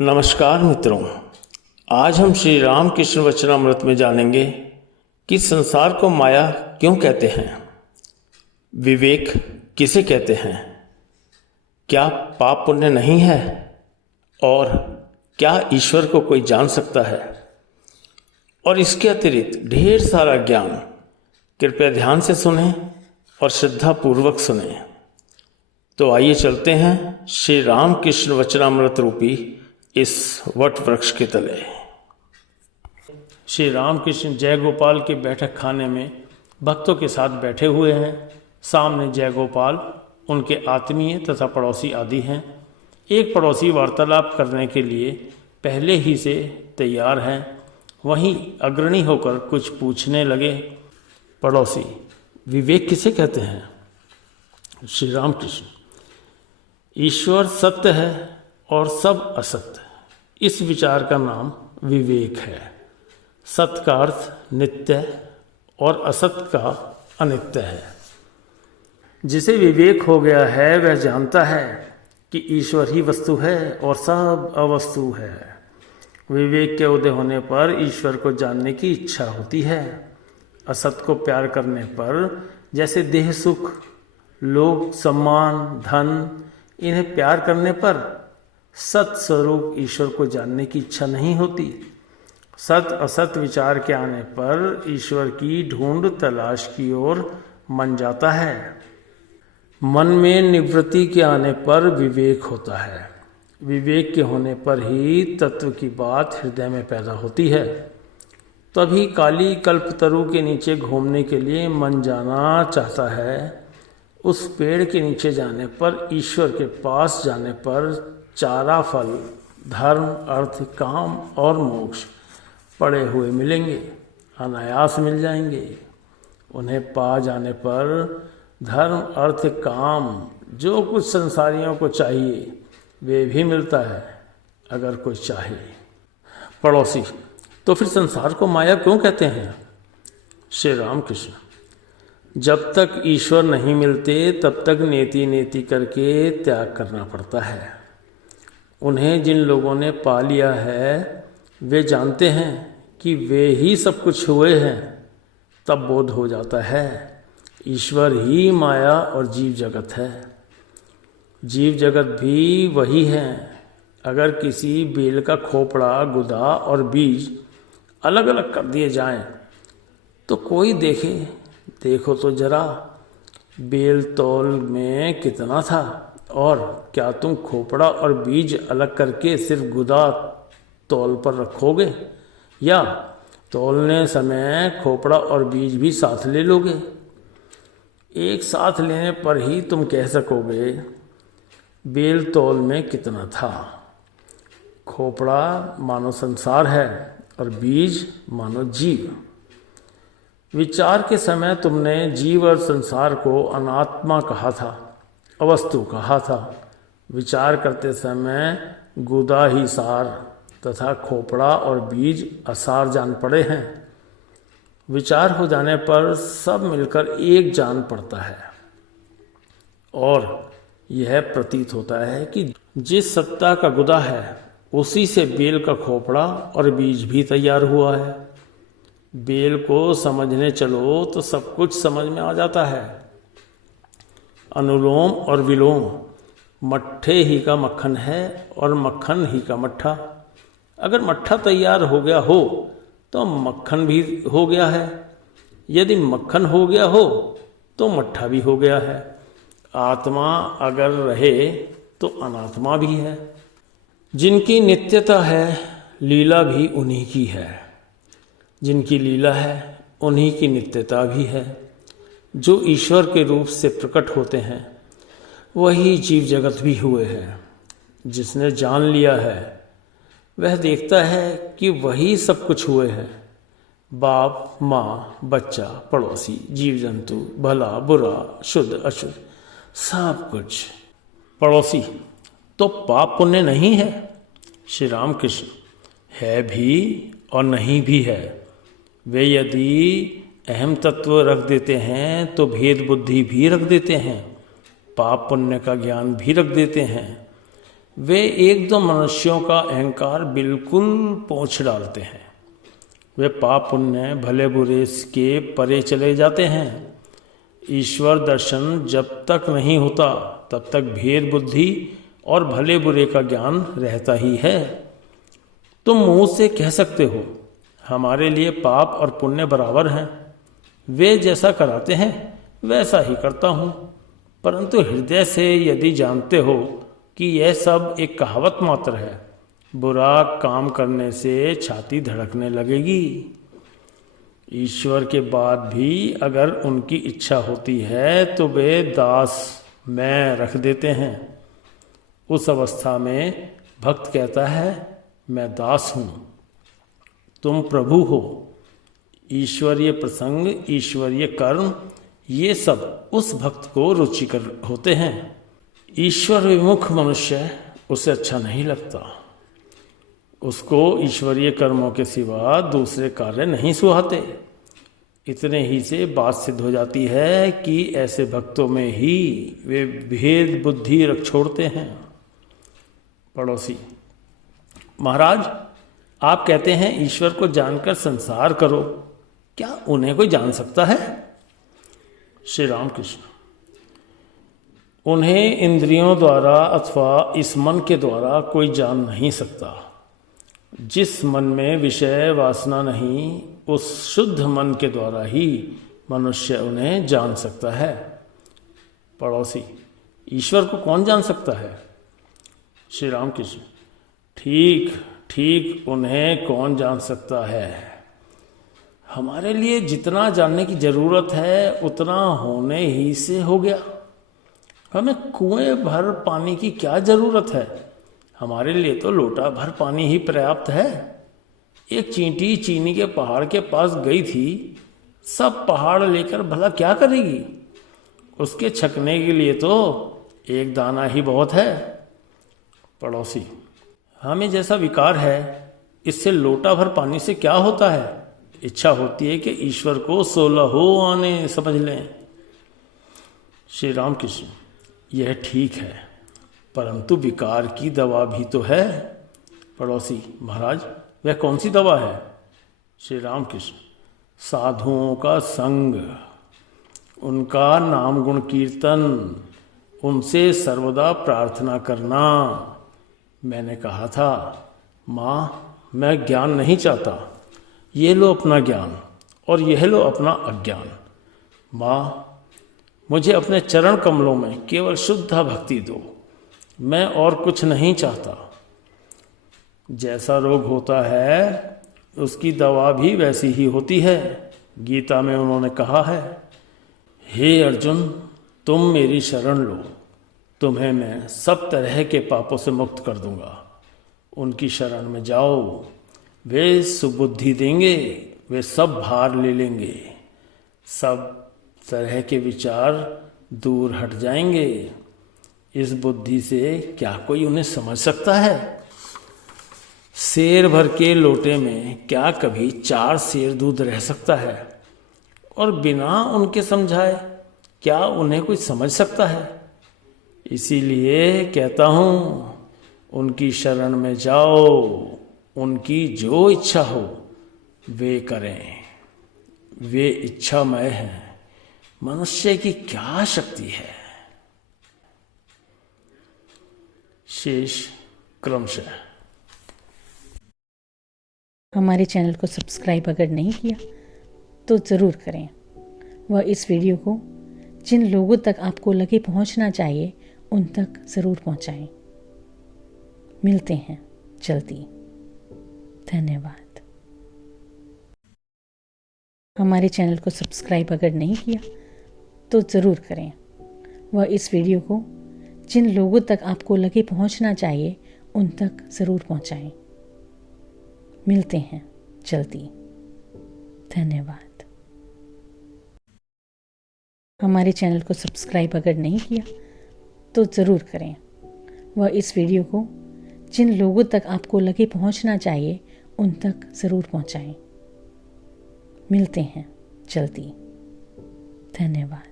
नमस्कार मित्रों, आज हम श्री रामकृष्ण वचनामृत में जानेंगे कि संसार को माया क्यों कहते हैं, विवेक किसे कहते हैं, क्या पाप पुण्य नहीं है और क्या ईश्वर को कोई जान सकता है, और इसके अतिरिक्त ढेर सारा ज्ञान। कृपया ध्यान से सुने और श्रद्धापूर्वक सुने। तो आइए चलते हैं श्री रामकृष्ण वचनामृत रूपी इस वट वृक्ष के तले। श्री रामकृष्ण जय गोपाल के बैठक खाने में भक्तों के साथ बैठे हुए हैं। सामने जय गोपाल, उनके आत्मीय तथा पड़ोसी आदि हैं। एक पड़ोसी वार्तालाप करने के लिए पहले ही से तैयार हैं। वहीं अग्रणी होकर कुछ पूछने लगे। पड़ोसी: विवेक किसे कहते हैं? श्री रामकृष्ण: ईश्वर सत्य है और सब असत्य, इस विचार का नाम विवेक है। सत्य का अर्थ नित्य और असत्य का अनित्य है। जिसे विवेक हो गया है वह जानता है कि ईश्वर ही वस्तु है और सब अवस्तु है। विवेक के उदय होने पर ईश्वर को जानने की इच्छा होती है। असत्य को प्यार करने पर, जैसे देह सुख, लोग, सम्मान, धन, इन्हें प्यार करने पर सत स्वरूप ईश्वर को जानने की इच्छा नहीं होती। सत असत विचार के आने पर ईश्वर की ढूंढ तलाश की ओर मन जाता है। मन में निवृत्ति के आने पर विवेक होता है। विवेक के होने पर ही तत्व की बात हृदय में पैदा होती है। तभी काली कल्पतरु के नीचे घूमने के लिए मन जाना चाहता है। उस पेड़ के नीचे जाने पर, ईश्वर के पास जाने पर चारा फल धर्म, अर्थ, काम और मोक्ष पड़े हुए मिलेंगे, अनायास मिल जाएंगे। उन्हें पा जाने पर धर्म, अर्थ, काम, जो कुछ संसारियों को चाहिए वे भी मिलता है, अगर कोई चाहे। पड़ोसी: तो फिर संसार को माया क्यों कहते हैं? श्री रामकृष्ण: जब तक ईश्वर नहीं मिलते तब तक नेति नेति करके त्याग करना पड़ता है। उन्हें जिन लोगों ने पा लिया है वे जानते हैं कि वे ही सब कुछ हुए हैं। तब बोध हो जाता है ईश्वर ही माया और जीव जगत है। जीव जगत भी वही है। अगर किसी बेल का खोपड़ा, गुदा और बीज अलग अलग कर दिए जाएं तो कोई देखे, देखो तो जरा, बेल तौल में कितना था, और क्या तुम खोपड़ा और बीज अलग करके सिर्फ गुदा तौल पर रखोगे, या तौलने समय खोपड़ा और बीज भी साथ ले लोगे? एक साथ लेने पर ही तुम कह सकोगे बेल तौल में कितना था। खोपड़ा मानो संसार है और बीज मानो जीव। विचार के समय तुमने जीव और संसार को अनात्मा कहा था, अवस्तु कहा था। विचार करते समय गुदा ही सार तथा खोपड़ा और बीज असार जान पड़े हैं। विचार हो जाने पर सब मिलकर एक जान पड़ता है, और यह प्रतीत होता है कि जिस सत्ता का गुदा है उसी से बेल का खोपड़ा और बीज भी तैयार हुआ है। बेल को समझने चलो तो सब कुछ समझ में आ जाता है। अनुलोम और विलोम मट्ठे ही का मक्खन है और मक्खन ही का मट्ठा। अगर मट्ठा तैयार हो गया हो तो मक्खन भी हो गया है। यदि मक्खन हो गया हो तो मट्ठा भी हो गया है। आत्मा अगर रहे तो अनात्मा भी है। जिनकी नित्यता है लीला भी उन्हीं की है। जिनकी लीला है उन्हीं की नित्यता भी है। जो ईश्वर के रूप से प्रकट होते हैं वही जीव जगत भी हुए हैं। जिसने जान लिया है वह देखता है कि वही सब कुछ हुए हैं। बाप, माँ, बच्चा, पड़ोसी, जीव जंतु, भला बुरा, शुद्ध अशुद्ध, सब कुछ। पड़ोसी: तो पाप पुण्य नहीं है? श्री रामकृष्ण: है भी और नहीं भी है। वे यदि अहम तत्व रख देते हैं तो भेद बुद्धि भी रख देते हैं, पाप पुण्य का ज्ञान भी रख देते हैं। वे एक दो मनुष्यों का अहंकार बिल्कुल पोंछ डालते हैं। वे पाप पुण्य भले बुरे के परे चले जाते हैं। ईश्वर दर्शन जब तक नहीं होता तब तक भेद बुद्धि और भले बुरे का ज्ञान रहता ही है। तुम मुंह से कह सकते हो हमारे लिए पाप और पुण्य बराबर हैं, वे जैसा कराते हैं वैसा ही करता हूँ, परंतु हृदय से यदि जानते हो कि यह सब एक कहावत मात्र है, बुरा काम करने से छाती धड़कने लगेगी। ईश्वर के बाद भी अगर उनकी इच्छा होती है तो वे दास मैं रख देते हैं। उस अवस्था में भक्त कहता है मैं दास हूँ, तुम प्रभु हो। ईश्वरीय प्रसंग, ईश्वरीय कर्म, ये सब उस भक्त को रुचिकर होते हैं। ईश्वर विमुख मनुष्य उसे अच्छा नहीं लगता। उसको ईश्वरीय कर्मों के सिवा दूसरे कार्य नहीं सुहाते। इतने ही से बात सिद्ध हो जाती है कि ऐसे भक्तों में ही वे भेद बुद्धि रख छोड़ते हैं। पड़ोसी, महाराज आप कहते हैं ईश्वर को जानकर संसार करो, क्या उन्हें कोई जान सकता है? श्री रामकृष्ण, उन्हें इंद्रियों द्वारा अथवा इस मन के द्वारा कोई जान नहीं सकता। जिस मन में विषय वासना नहीं, उस शुद्ध मन के द्वारा ही मनुष्य उन्हें जान सकता है। पड़ोसी, ईश्वर को कौन जान सकता है? श्री रामकृष्ण, ठीक ठीक, उन्हें कौन जान सकता है? हमारे लिए जितना जानने की जरूरत है उतना होने ही से हो गया। हमें कुएं भर पानी की क्या जरूरत है? हमारे लिए तो लोटा भर पानी ही पर्याप्त है। एक चींटी चीनी के पहाड़ के पास गई थी, सब पहाड़ लेकर भला क्या करेगी? उसके छकने के लिए तो एक दाना ही बहुत है। पड़ोसी, हमें जैसा विकार है इससे लोटा भर पानी से क्या होता है? इच्छा होती है कि ईश्वर को 16 आने समझ लें। श्री रामकृष्ण, यह ठीक है, परंतु विकार की दवा भी तो है। पड़ोसी, महाराज वह कौन सी दवा है? श्री रामकृष्ण, साधुओं का संग, उनका नाम गुण कीर्तन, उनसे सर्वदा प्रार्थना करना। मैंने कहा था माँ मैं ज्ञान नहीं चाहता, ये लो अपना ज्ञान और यह लो अपना अज्ञान। माँ मुझे अपने चरण कमलों में केवल शुद्ध भक्ति दो, मैं और कुछ नहीं चाहता। जैसा रोग होता है उसकी दवा भी वैसी ही होती है। गीता में उन्होंने कहा है, हे अर्जुन तुम मेरी शरण लो, तुम्हें मैं सब तरह के पापों से मुक्त कर दूंगा। उनकी शरण में जाओ, वे सुबुद्धि देंगे, वे सब भार ले लेंगे, सब तरह के विचार दूर हट जाएंगे। इस बुद्धि से क्या कोई उन्हें समझ सकता है? शेर भर के लोटे में क्या कभी 4 शेर दूध रह सकता है? और बिना उनके समझाए क्या उन्हें कोई समझ सकता है? इसीलिए कहता हूँ उनकी शरण में जाओ, उनकी जो इच्छा हो वे करें। वे इच्छामय हैं, मनुष्य की क्या शक्ति है? शेष क्रमशः। हमारे चैनल को सब्सक्राइब अगर नहीं किया तो ज़रूर करें व इस वीडियो को जिन लोगों तक आपको लगे पहुंचना चाहिए उन तक ज़रूर पहुंचाएं। मिलते हैं जल्दी। धन्यवाद। हमारे चैनल को सब्सक्राइब अगर नहीं किया तो ज़रूर करें व इस वीडियो को जिन लोगों तक आपको लगे पहुंचना चाहिए उन तक ज़रूर पहुंचाएं। मिलते हैं जल्दी। धन्यवाद। हमारे चैनल को सब्सक्राइब अगर नहीं किया तो ज़रूर करें व इस वीडियो को जिन लोगों तक आपको लगे पहुंचना चाहिए उन तक ज़रूर पहुंचाएं। मिलते हैं जल्दी। धन्यवाद।